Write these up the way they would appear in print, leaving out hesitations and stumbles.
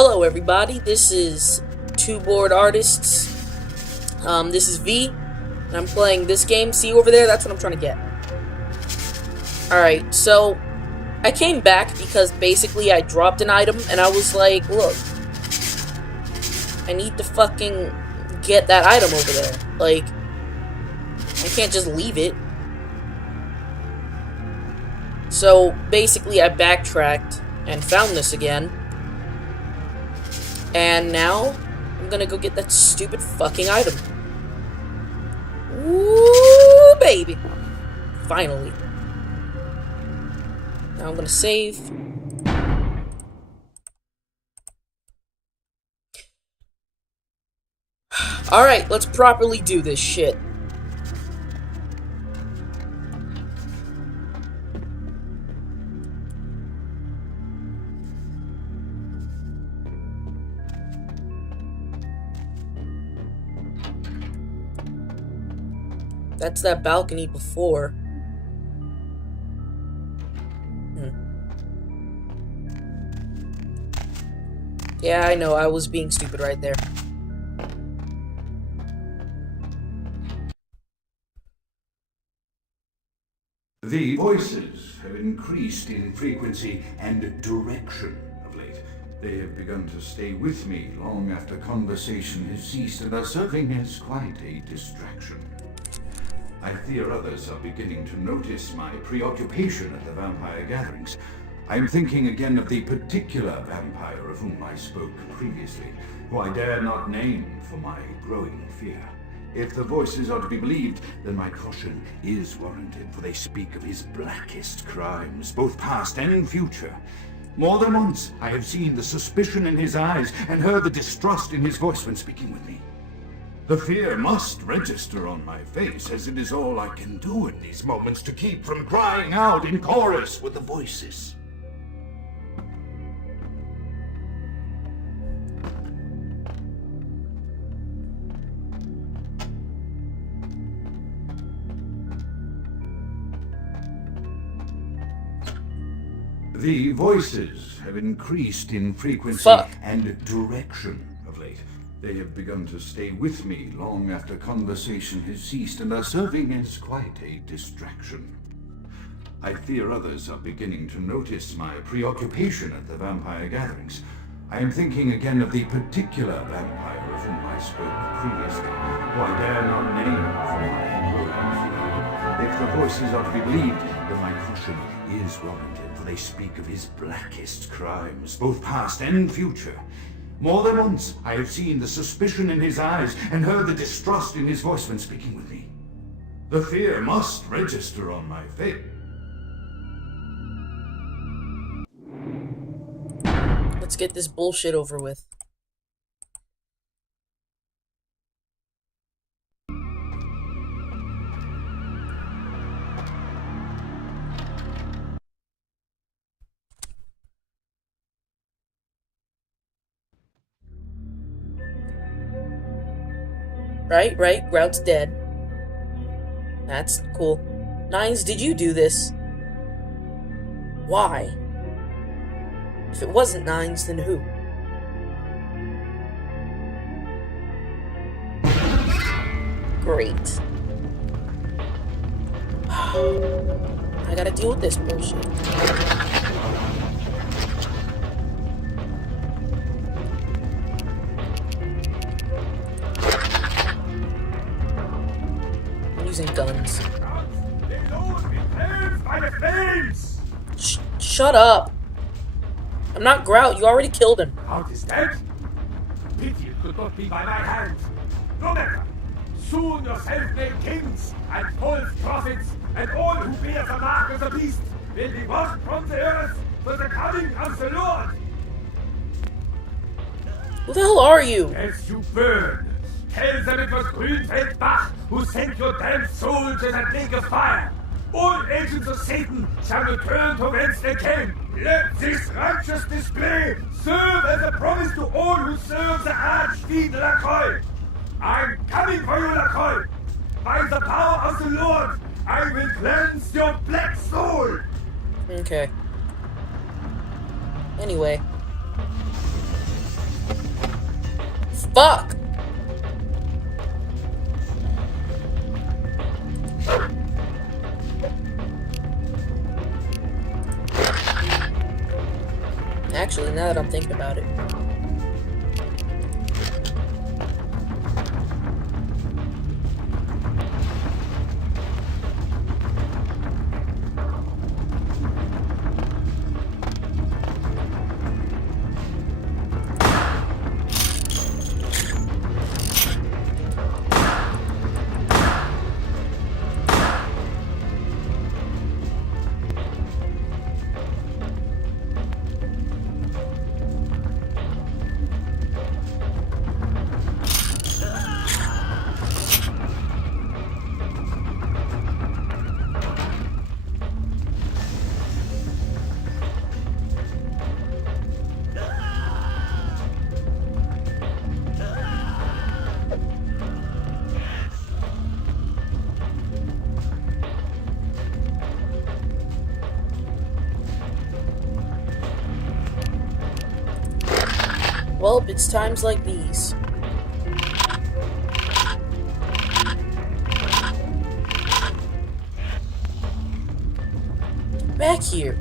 Hello everybody, this is Two Bored Artists. This is V, and I'm playing this game. See over there? That's what I'm trying to get. Alright, so I came back because basically I dropped an item, and I was like, look, I need to fucking get that item over there. Like, I can't just leave it. So, basically I backtracked and found this again. And now, I'm gonna go get that stupid fucking item. Woo, baby! Finally. Now I'm gonna save. Alright, let's properly do this shit. That's that balcony before. Yeah, I know, I was being stupid right there. The voices have increased in frequency and direction of late. They have begun to stay with me long after conversation has ceased and are serving as quite a distraction. I fear others are beginning to notice my preoccupation at the vampire gatherings. I am thinking again of the particular vampire of whom I spoke previously, who I dare not name for my growing fear. If the voices are to be believed, then my caution is warranted, for they speak of his blackest crimes, both past and future. More than once, I have seen the suspicion in his eyes and heard the distrust in his voice when speaking with me. The fear must register on my face, as it is all I can do in these moments to keep from crying out in chorus with the voices. The voices have increased in frequency and direction of late. They have begun to stay with me long after conversation has ceased and are serving as quite a distraction. I fear others are beginning to notice my preoccupation at the vampire gatherings. I am thinking again of the particular vampire of whom I spoke previously, who I dare not name for my growing fear. If the voices are to be believed, then my caution is warranted, for they speak of his blackest crimes, both past and future. More than once, I have seen the suspicion in his eyes and heard the distrust in his voice when speaking with me. The fear must register on my face. Let's get this bullshit over with. Right, Grout's dead. That's cool. Nines, did you do this? Why? If it wasn't Nines, then who? Great. I gotta deal with this bullshit. Using guns. Shut up! I'm not Grout, you already killed him. Grout is dead? Pity it could not be by my hand. No matter. Soon your self-made kings and false prophets and all who bear the mark of the beast will be washed from the earth for the coming of the Lord. Who the hell are you? As you burn, tell them it was Grünfeld Bach who sent your damned soul to that lake of fire. All agents of Satan shall return to whence they came. Let this righteous display serve as a promise to all who serve the Archfiend Lacroix. I'm coming for you, Lacroix. By the power of the Lord, I will cleanse your black soul. Okay. Anyway. Fuck! Actually, now that I'm thinking about it. Well, it's times like these. Back here.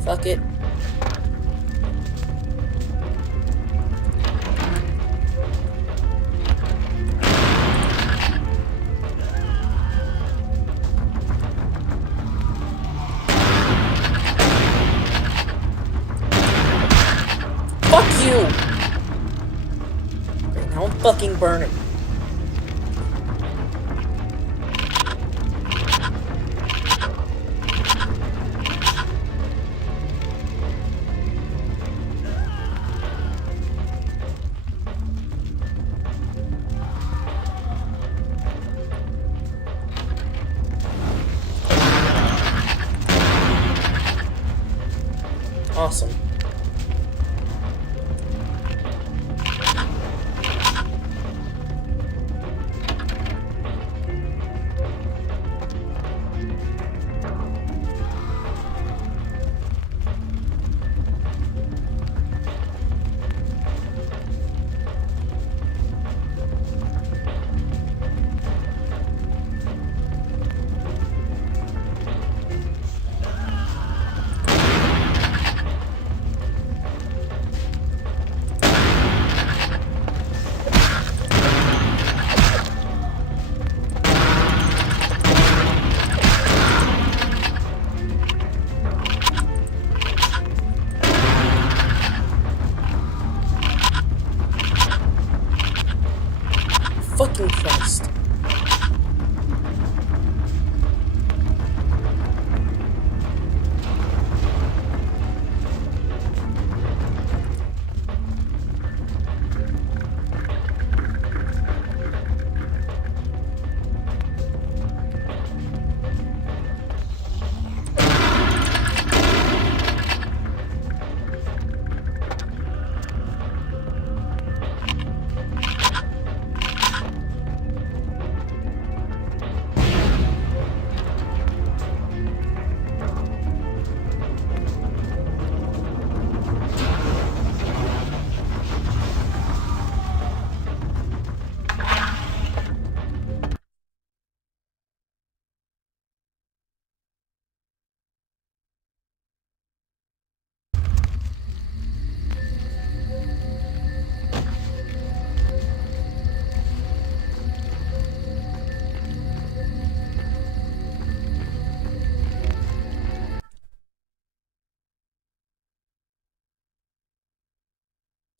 Fuck it. Fuck you! Okay, now I'm fucking burning. Awesome. Fucking Christ.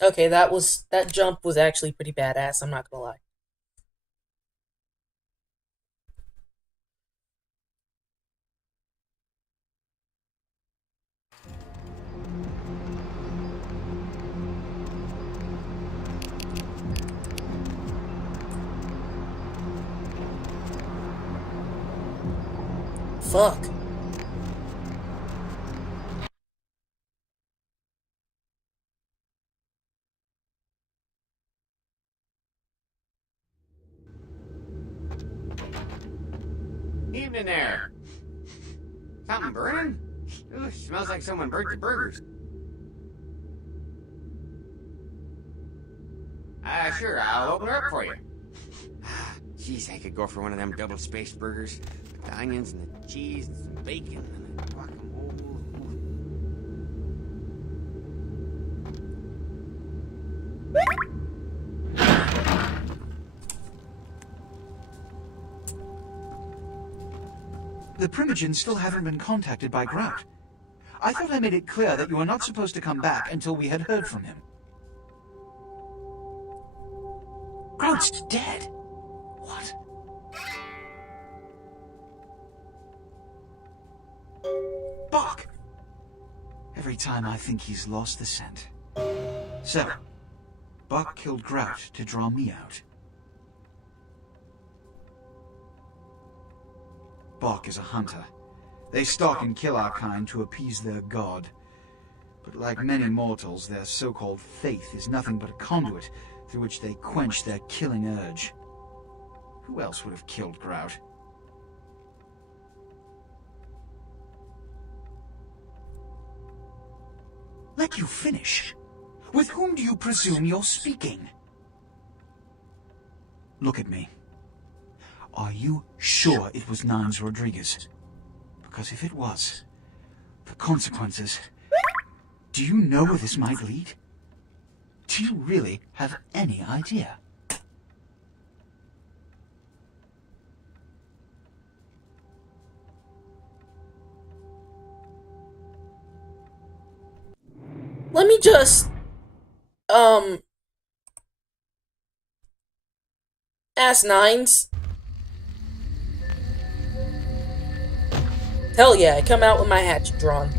Okay, that jump was actually pretty badass, I'm not gonna lie. Fuck. Evening there. Something burning? Ooh, smells like someone burnt your burgers. Sure, I'll open her up for you. Jeez, I could go for one of them double-spaced burgers. With the onions and the cheese and some bacon and the guacamole. The Primogens still haven't been contacted by Grout. I thought I made it clear that you were not supposed to come back until we had heard from him. Grout's dead. What? Buck! Every time I think he's lost the scent. So, Buck killed Grout to draw me out. Buck is a hunter. They stalk and kill our kind to appease their god. But like many mortals, their so-called faith is nothing but a conduit through which they quench their killing urge. Who else would have killed Grout? Let you finish. With whom do you presume you're speaking? Look at me. Are you sure it was Nines Rodriguez? Because if it was, the consequences... Do you know where this might lead? Do you really have any idea? Let me just, ask Nines. Hell yeah, I come out with my hatchet drawn.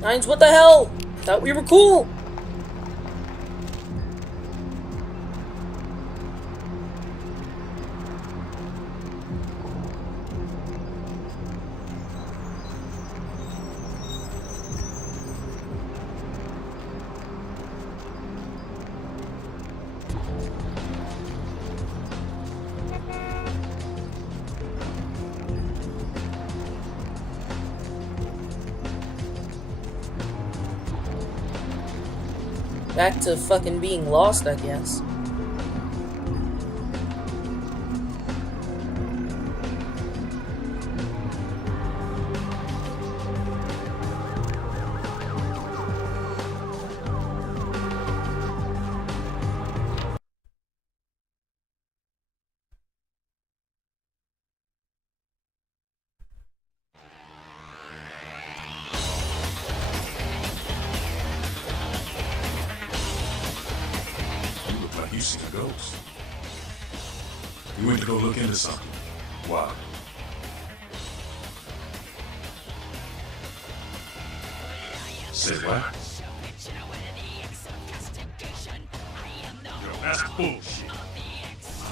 Nines, what the hell? Thought we were cool. Back to fucking being lost, I guess. You see a ghost. You went to go look into something. Why? Say what? Yo, that's bullshit. I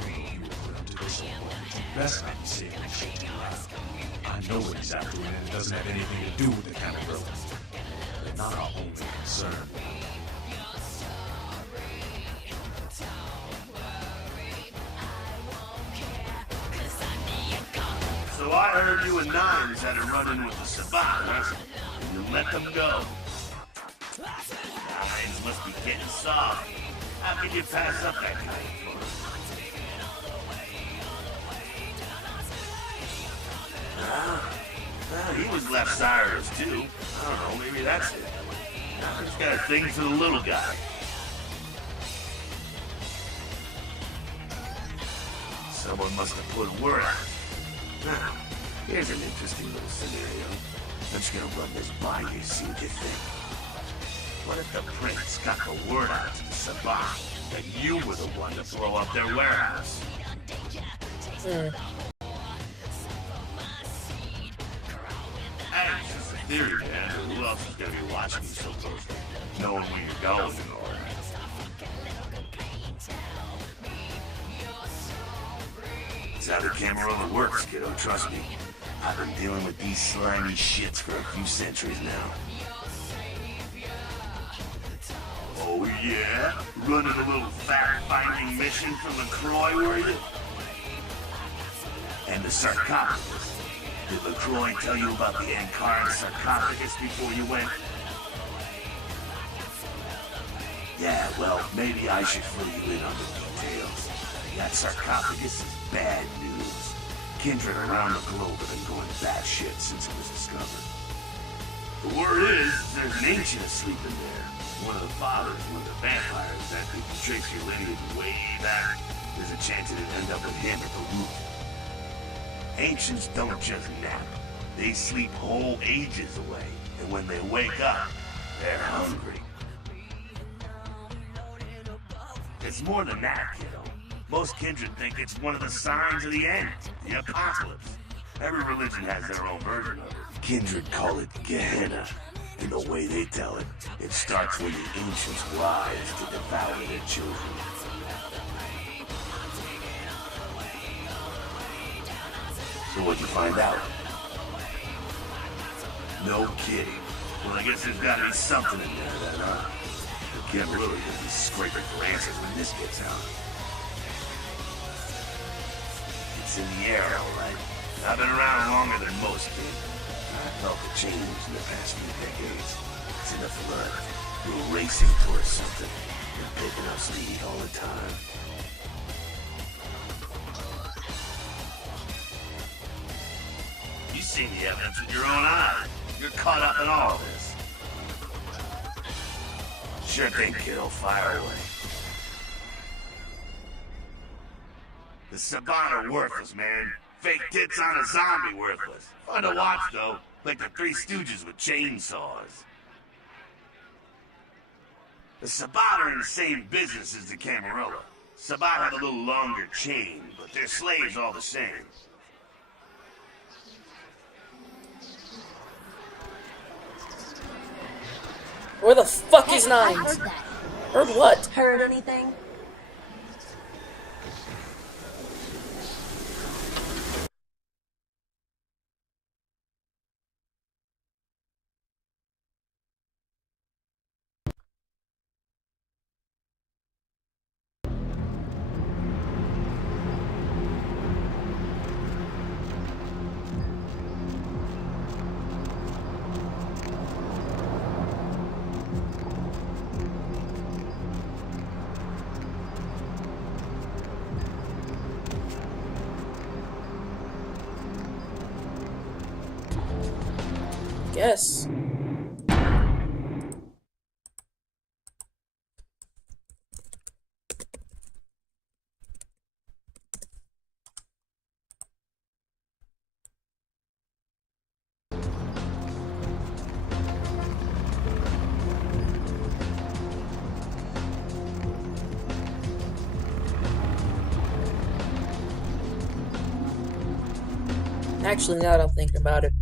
don't know if you were put up to this or what, but you best not be saying this shit too loud. I know what he's after, and it doesn't have anything to do with the kind of girl. They're not our only concern. So I heard you and Nines had a run-in with the Sabbat, huh? And you let them go. Nines must be getting soft. How could you pass up that kind of fun? Well, he was left Cyrus, too. I don't know, maybe that's it. He's got a thing for the little guy. Someone must have put word out. Now, here's an interesting little scenario. I'm just gonna run this by you, see what you think. What if the prince got the word out to the Sabbat that you were the one to blow up their warehouse? Hey, it's just a theory, man. Who else is gonna be watching you so closely? Knowing where you're going and all that. That's how the camera roller works, kiddo, trust me. I've been dealing with these slimy shits for a few centuries now. Oh yeah? Running a little fact-finding mission from the Croy, were you? And the sarcophagus. Did LaCroix tell you about the Ankara sarcophagus before you went? Yeah, well, maybe I should fill you in on the details. That sarcophagus is bad news. Kindred around the globe have been going batshit since it was discovered. The word is, there's an ancient asleep in there. One of the fathers, one of the vampires that could trace your lineage way back. There's a chance it'd end up with him at the root. Ancients don't just nap. They sleep whole ages away. And when they wake up, they're hungry. It's more than that, kiddo. Most kindred think it's one of the signs of the end, the apocalypse. Every religion has their own version of it. Kindred call it Gehenna. And the way they tell it, it starts when the ancients rise to devour their children. So what'd you find out? No kidding. Well, I guess there's gotta be something in there then, huh? The Camarilla will be scraping for answers when this gets out. It's in the air, all right. I've been around longer than most kids. I felt the change in the past few decades. It's in the blood. We're racing towards something. We're picking up speed all the time. You've seen the evidence with your own eyes. You're caught up in all this. Sure thing, kiddo. Fire away. The Sabat are worthless, man. Fake tits on a zombie worthless. Fun to watch, though. Like the Three Stooges with chainsaws. The Sabat are in the same business as the Camarilla. Sabat have a little longer chain, but they're slaves all the same. Where the fuck is I Nines? heard that. Heard what? Heard anything? Yes. Actually, now that I'm thinking about it.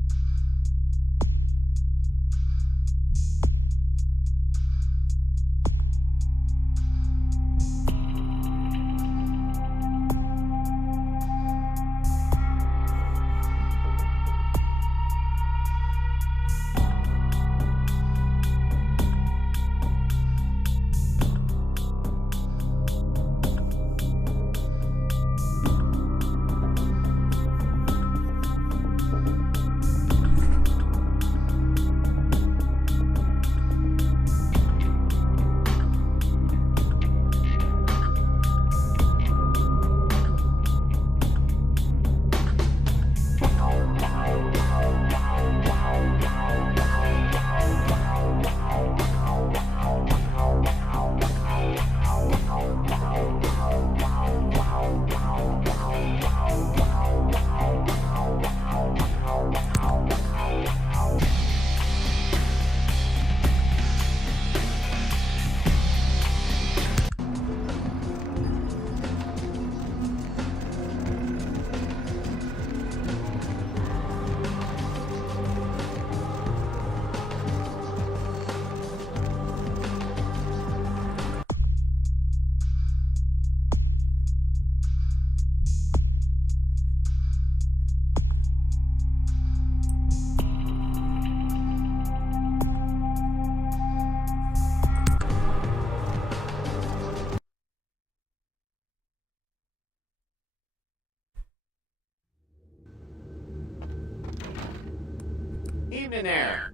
in there?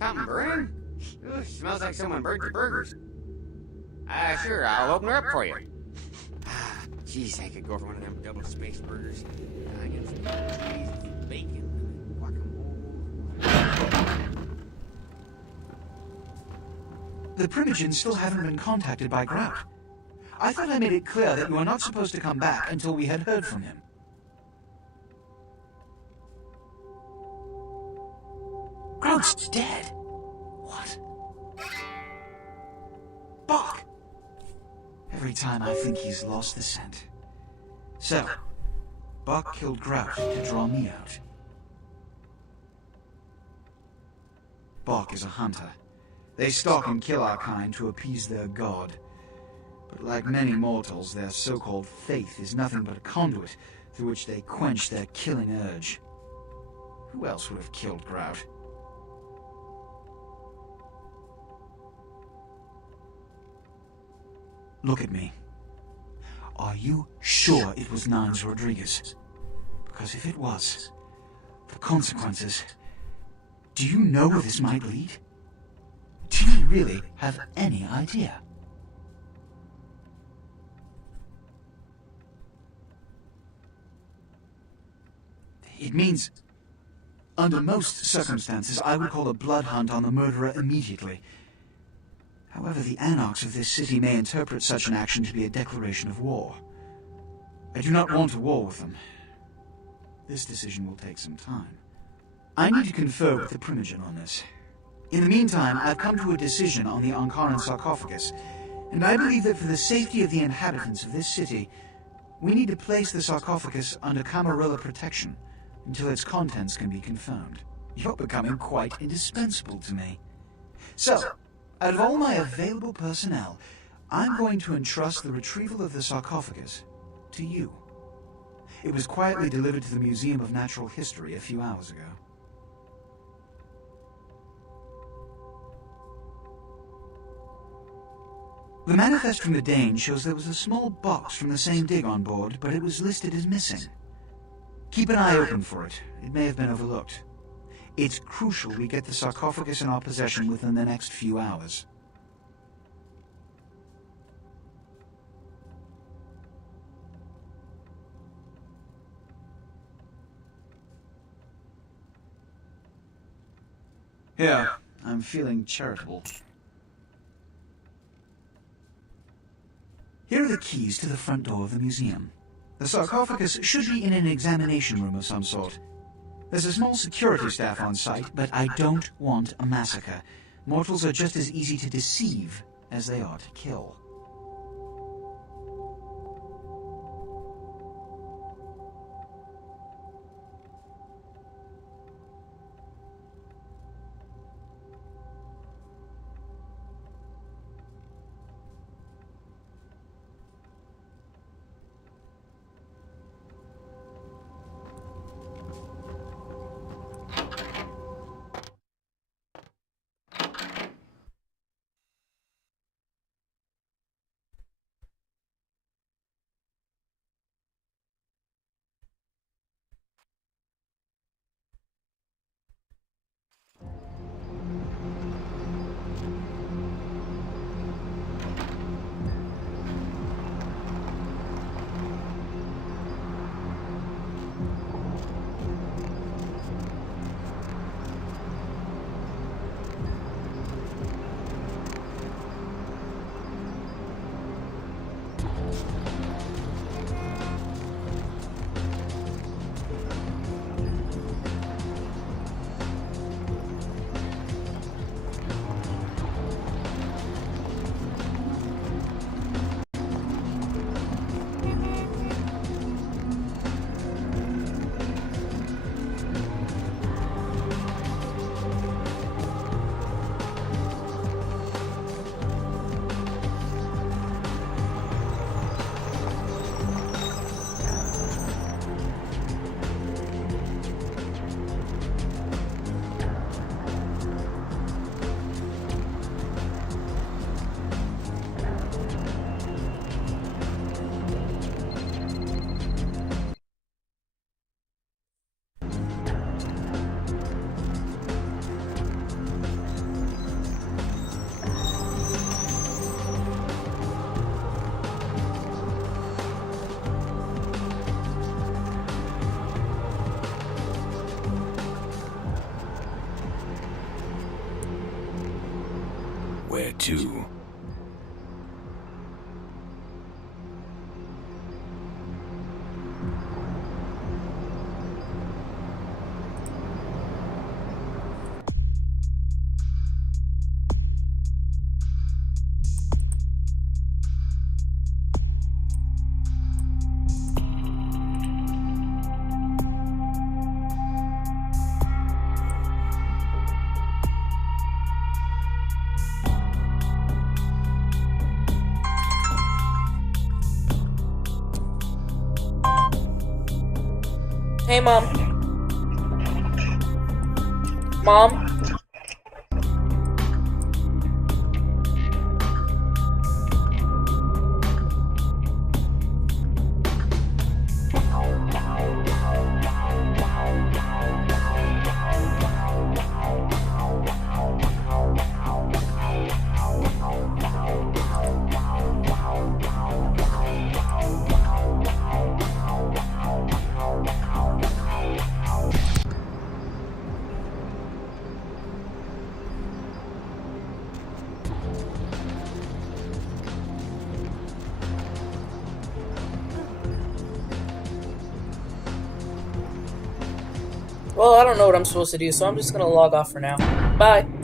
Something burning? Ooh, smells like someone burnt your burgers. Sure, I'll open her up for you. Jeez, I could go for one of them double-spaced burgers. Onions, cheese, bacon, guacamole. The Primogens still haven't been contacted by Grout. I thought I made it clear that you were not supposed to come back until we had heard from him. Grout's dead. What? Bach! Every time I think he's lost the scent. So, Bach killed Grout to draw me out. Bach is a hunter. They stalk and kill our kind to appease their god. But like many mortals, their so-called faith is nothing but a conduit through which they quench their killing urge. Who else would have killed Grout? Look at me. Are you sure it was Nines Rodriguez? Because if it was, the consequences... Do you know where this might lead? Do you really have any idea? It means, under most circumstances, I would call a blood hunt on the murderer immediately. However, the anarchs of this city may interpret such an action to be a declaration of war. I do not want a war with them. This decision will take some time. I need to confer with the Primogen on this. In the meantime, I've come to a decision on the Ankaran sarcophagus, and I believe that for the safety of the inhabitants of this city, we need to place the sarcophagus under Camarilla protection until its contents can be confirmed. You're becoming quite indispensable to me. So, out of all my available personnel, I'm going to entrust the retrieval of the sarcophagus to you. It was quietly delivered to the Museum of Natural History a few hours ago. The manifest from the Dane shows there was a small box from the same dig on board, but it was listed as missing. Keep an eye open for it. It may have been overlooked. It's crucial we get the sarcophagus in our possession within the next few hours. Here, I'm feeling charitable. Here are the keys to the front door of the museum. The sarcophagus should be in an examination room of some sort. There's a small security staff on site, but I don't want a massacre. Mortals are just as easy to deceive as they are to kill. too. Hey, Mom. Mom? Well, I don't know what I'm supposed to do, so I'm just gonna log off for now. Bye.